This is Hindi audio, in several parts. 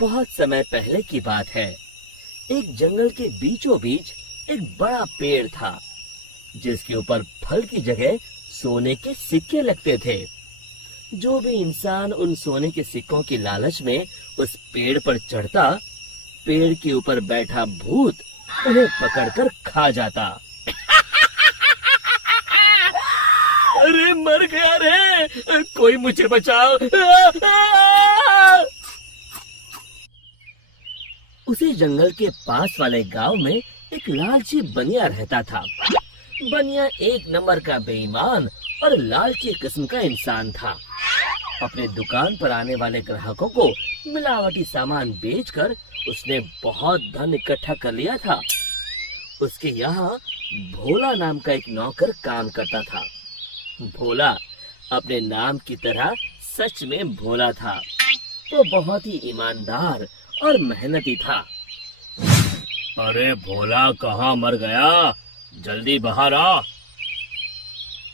बहुत समय पहले की बात है। एक जंगल के बीचों बीच एक बड़ा पेड़ था, जिसके ऊपर फल की जगह सोने के सिक्के लगते थे। जो भी इंसान उन सोने के सिक्कों की लालच में उस पेड़ पर चढ़ता, पेड़ के ऊपर बैठा भूत उन्हें पकड़कर खा जाता। अरे मर गया रे, कोई मुझे बचाओ। उसी जंगल के पास वाले गांव में एक लालची बनिया रहता था। बनिया एक नंबर का बेईमान और लालची किस्म का इंसान था। अपने दुकान पर आने वाले ग्राहकों को मिलावटी सामान बेचकर उसने बहुत धन इकट्ठा कर लिया था। उसके यहाँ भोला नाम का एक नौकर काम करता था। भोला अपने नाम की तरह सच में भोला था। वो बहुत ही ईमानदार और मेहनती था। अरे भोला कहाँ मर गया, जल्दी बाहर आ।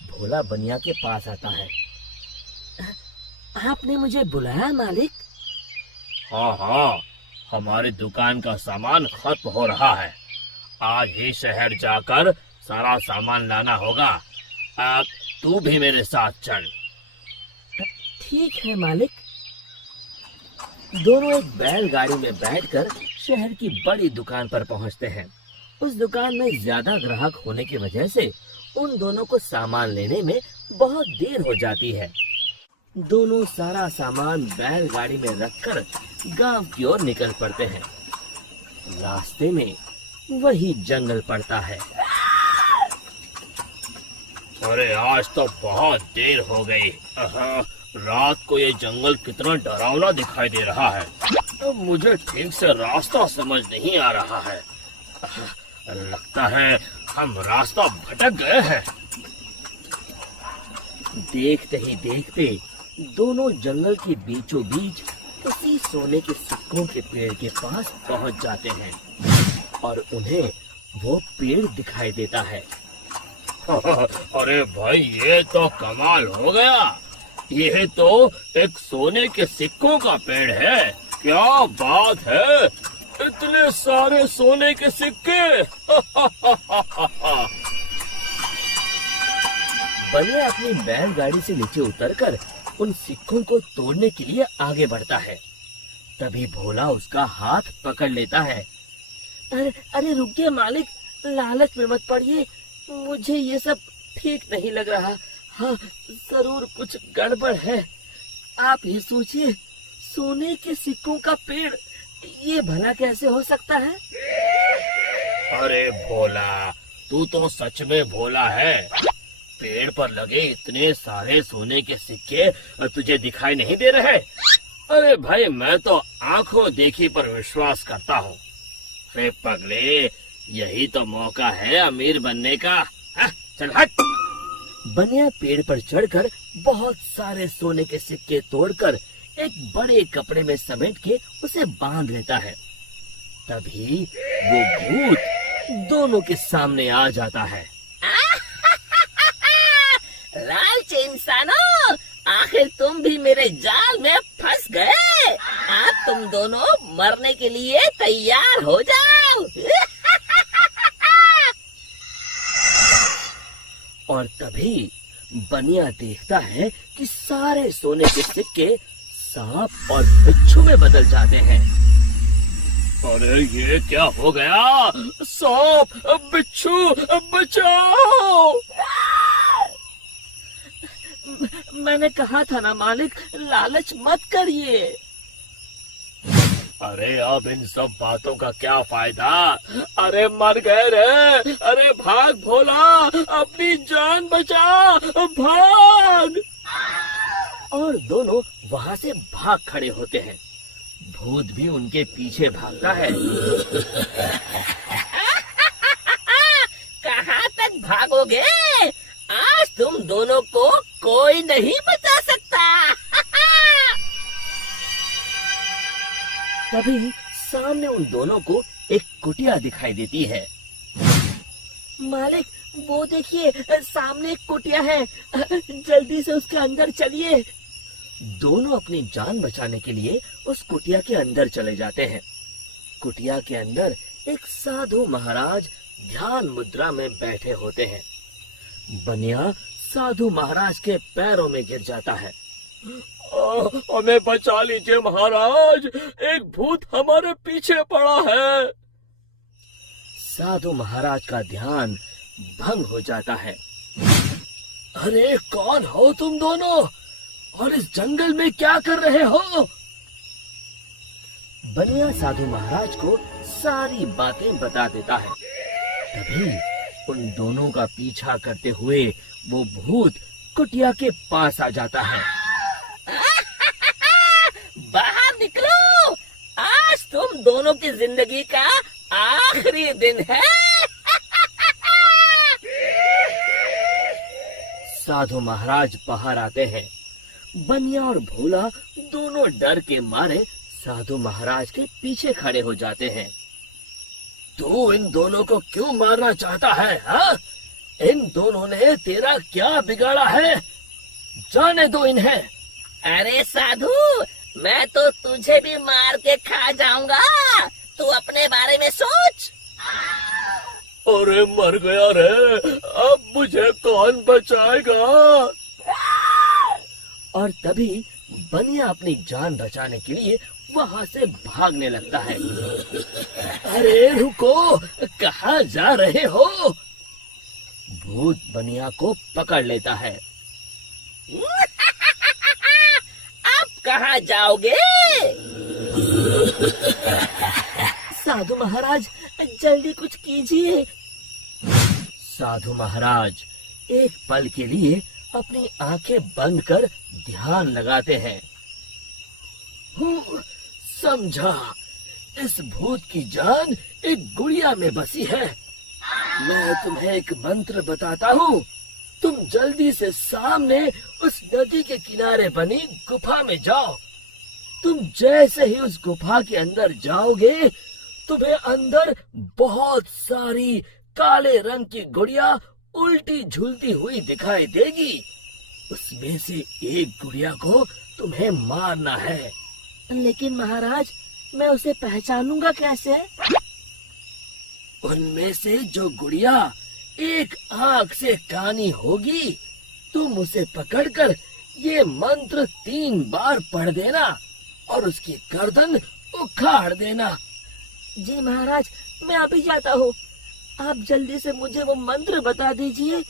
भोला बनिया के पास आता है। आपने मुझे बुलाया मालिक? हाँ हाँ, हमारी दुकान का सामान खत्म हो रहा है। आज ही शहर जाकर सारा सामान लाना होगा। अब तू भी मेरे साथ चल। ठीक है मालिक। दोनों एक बैलगाड़ी में बैठकर शहर की बड़ी दुकान पर पहुंचते हैं। उस दुकान में ज्यादा ग्राहक होने की वजह से उन दोनों को सामान लेने में बहुत देर हो जाती है। दोनों सारा सामान बैलगाड़ी में रखकर गांव की ओर निकल पड़ते हैं। रास्ते में वही जंगल पड़ता है। अरे आज तो बहुत देर हो गई। रात को ये जंगल कितना डरावना दिखाई दे रहा है। मुझे ठीक से रास्ता समझ नहीं आ रहा है। लगता है हम रास्ता भटक गए हैं। देखते ही देखते दोनों जंगल के बीचों बीच उसी सोने के सिक्कों के पेड़ के पास पहुंच जाते हैं और उन्हें वो पेड़ दिखाई देता है। अरे भाई, ये तो कमाल हो गया। ये तो एक सोने के सिक्कों का पेड़ है। क्या बात है, इतने सारे सोने के सिक्के। बनिया अपनी बैलगाड़ी से नीचे उतरकर उन सिक्कों को तोड़ने के लिए आगे बढ़ता है। तभी भोला उसका हाथ पकड़ लेता है। अरे रुकिए मालिक, लालच में मत पड़िए। मुझे ये सब ठीक नहीं लग रहा। हाँ, जरूर कुछ गड़बड़ है। आप ही सोचिए, सोने के सिक्कों का पेड़, ये भला कैसे हो सकता है? अरे भोला, तू तो सच में भोला है। पेड़ पर लगे इतने सारे सोने के सिक्के तुझे दिखाई नहीं दे रहे? अरे भाई, मैं तो आंखों देखी पर विश्वास करता हूँ। अरे पगले, यही तो मौका है अमीर बनने का। चल हट। बनिया पेड़ पर चढ़कर बहुत सारे सोने के सिक्के तोड़कर एक बड़े कपड़े में समेट के उसे बांध लेता है। तभी वो भूत दोनों के सामने आ जाता है। लालची इंसानों, आखिर तुम भी मेरे जाल में फंस गए। आज तुम दोनों मरने के लिए तैयार हो जाओ। और तभी बनिया देखता है कि सारे सोने के सिक्के सांप और बिच्छू में बदल जाते हैं। अरे ये क्या हो गया? सांप, बिच्छू, बचाओ! मैंने कहा था ना मालिक, लालच मत करिए। अरे अब इन सब बातों का क्या फायदा? अरे मर गए रे। अरे भाग भोला, अपनी जान बचा, भाग। और दोनों वहाँ से भाग खड़े होते हैं। भूत भी उनके पीछे भागता है। कहाँ तक भागोगे? आज तुम दोनों को कोई नहीं बचा सकता। तभी सामने उन दोनों को एक कुटिया दिखाई देती है। मालिक, वो देखिए, सामने एक कुटिया है। जल्दी से उसके अंदर चलिए। दोनों अपनी जान बचाने के लिए उस कुटिया के अंदर चले जाते हैं। कुटिया के अंदर एक साधु महाराज ध्यान मुद्रा में बैठे होते हैं। बनिया साधु महाराज के पैरों में गिर जाता है। हमें बचा लीजिए महाराज, एक भूत हमारे पीछे पड़ा है। साधु महाराज का ध्यान भंग हो जाता है। अरे कौन हो तुम दोनों और इस जंगल में क्या कर रहे हो? बनिया साधु महाराज को सारी बातें बता देता है। तभी उन दोनों का पीछा करते हुए वो भूत कुटिया के पास आ जाता है। बाहर निकलो, आज तुम दोनों की जिंदगी का आखिरी दिन है। साधु महाराज बाहर आते हैं। बनिया और भोला दोनों डर के मारे साधु महाराज के पीछे खड़े हो जाते हैं। तू इन दोनों को क्यों मारना चाहता है? हाँ? इन दोनों ने तेरा क्या बिगाड़ा है? जाने दो इन्हें। अरे साधु, मैं तो तुझे भी मार के खा जाऊंगा, तू अपने बारे में सोच। अरे मर गया रे, अब मुझे कौन बचाएगा? और तभी बनिया अपनी जान बचाने के लिए वहाँ से भागने लगता है। अरे रुको, कहाँ जा रहे हो? भूत बनिया को पकड़ लेता है। अब कहाँ जाओगे? साधु महाराज, जल्दी कुछ कीजिए। साधु महाराज एक पल के लिए अपनी आंखें बंद कर ध्यान लगाते हैं। समझा, इस भूत की जान एक गुड़िया में बसी है। मैं तुम्हें एक मंत्र बताता हूँ, तुम जल्दी से सामने उस नदी के किनारे बनी गुफा में जाओ। तुम जैसे ही उस गुफा के अंदर जाओगे, तुम्हें अंदर बहुत सारी काले रंग की गुड़िया उल्टी झूलती हुई दिखाई देगी। उसमें से एक गुड़िया को तुम्हें मारना है। लेकिन महाराज, मैं उसे पहचानूंगा कैसे? उनमें से जो गुड़िया एक आंख से कानी होगी, तुम उसे पकड़कर ये मंत्र 3 बार पढ़ देना और उसकी गर्दन उखाड़ देना। जी महाराज, मैं अभी जाता हूँ, आप जल्दी से मुझे वो मंत्र बता दीजिए।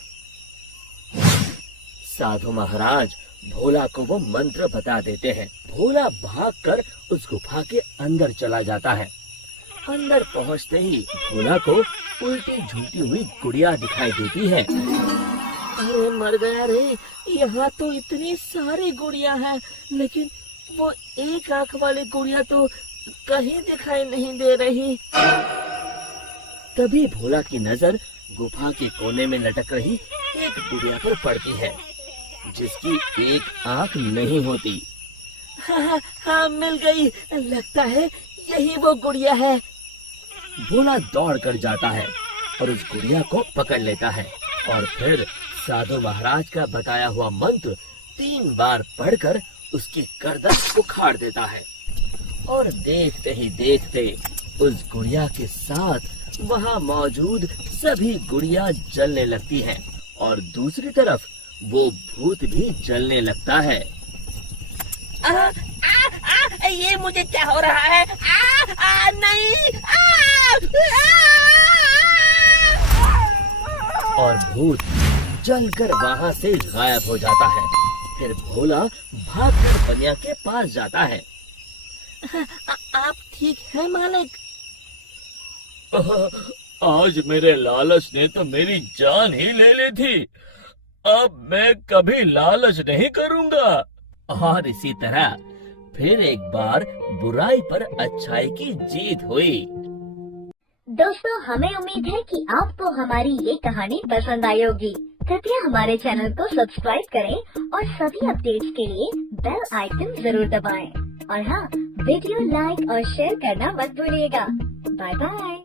साधु महाराज भोला को वो मंत्र बता देते हैं। भोला भागकर उस गुफा के अंदर चला जाता है। अंदर पहुंचते ही भोला को उल्टी झूलती हुई गुड़िया दिखाई देती है। अरे मर गया रे, यहाँ तो इतनी सारी गुड़िया है, लेकिन वो एक आंख वाली गुड़िया तो कहीं दिखाई नहीं दे रही। तभी भोला की नजर गुफा के कोने में लटक रही एक गुड़िया पर पड़ती है, जिसकी एक आंख नहीं होती। हाँ, मिल गई, लगता है यही वो गुड़िया है। भोला दौड़ कर जाता है और उस गुड़िया को पकड़ लेता है और फिर साधु महाराज का बताया हुआ मंत्र 3 बार पढ़कर उसकी गर्दन उखाड़ देता है। और देखते ही देखते उस गुड़िया के साथ वहाँ मौजूद सभी गुड़िया जलने लगती हैं और दूसरी तरफ वो भूत भी जलने लगता है। ये मुझे क्या हो रहा है? नहीं! और भूत जलकर वहाँ से गायब हो जाता है। फिर भोला भागकर बनिया के पास जाता है। आप ठीक है मालिक? आज मेरे लालच ने तो मेरी जान ही ले ली थी, अब मैं कभी लालच नहीं करूँगा। और इसी तरह फिर एक बार बुराई पर अच्छाई की जीत हुई। दोस्तों, हमें उम्मीद है कि आपको हमारी ये कहानी पसंद आई होगी। कृपया हमारे चैनल को सब्सक्राइब करें और सभी अपडेट्स के लिए बेल आइकन जरूर दबाएं। और हाँ, वीडियो लाइक और शेयर करना मत भूलिएगा। Bye bye.